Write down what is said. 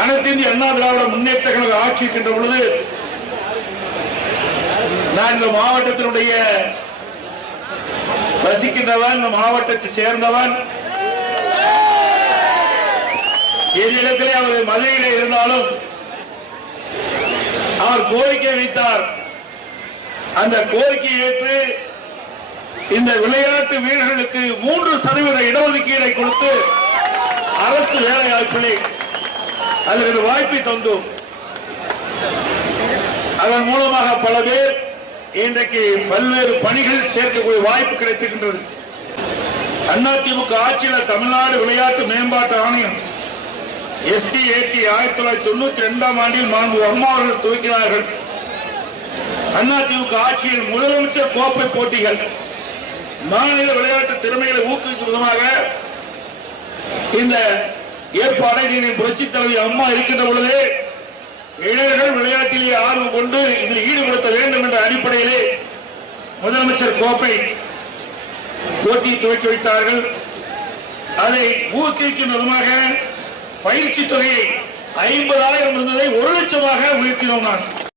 அனைத்து இந்திய அண்ணா திராவிட முன்னேற்ற கழக ஆட்சி இருக்கின்ற பொழுது நான் இந்த மாவட்டத்தினுடைய வசிக்கின்றவன், இந்த மாவட்டத்தை சேர்ந்தவன். எதிரிடத்திலே அவர் மதுரையிலே இருந்தாலும் அவர் கோரிக்கை வைத்தார். அந்த கோரிக்கையை ஏற்று இந்த விளையாட்டு வீரர்களுக்கு 3% இடஒதுக்கீடை கொடுத்து அரசு வேலை வாய்ப்பிலே அதற்கு வாய்ப்பை தந்தோம். அதன் மூலமாக பல பேர் இன்றைக்கு பல்வேறு பணிகள் சேர்க்கக்கூடிய வாய்ப்பு கிடைத்திருக்கின்றது. அதிமுக ஆட்சியில் தமிழ்நாடு விளையாட்டு மேம்பாட்டு ஆணையம் STAT 1992 ஆண்டில் மாண்பு அம்மா அவர்கள் துவக்கினார்கள். அதிமுக ஆட்சியில் முதலமைச்சர் கோப்பை போட்டிகள் மாநில விளையாட்டு திறமைகளை ஊக்குவிக்கும் விதமாக இந்த ஏற்பாடை புரட்சித் தலைவி அம்மா இருக்கின்ற பொழுதே இளைஞர்கள் விளையாட்டிலே ஆர்வம் கொண்டு இதில் ஈடுபடுத்த வேண்டும் என்ற அடிப்படையிலே முதலமைச்சர் கோப்பை போட்டி துவக்கி வைத்தார்கள். அதை ஊக்குவிக்கும் விதமாக பயிற்சி தொகையை 50,000 இருந்ததை 1 லட்சமாக உயர்த்தினோம். நான்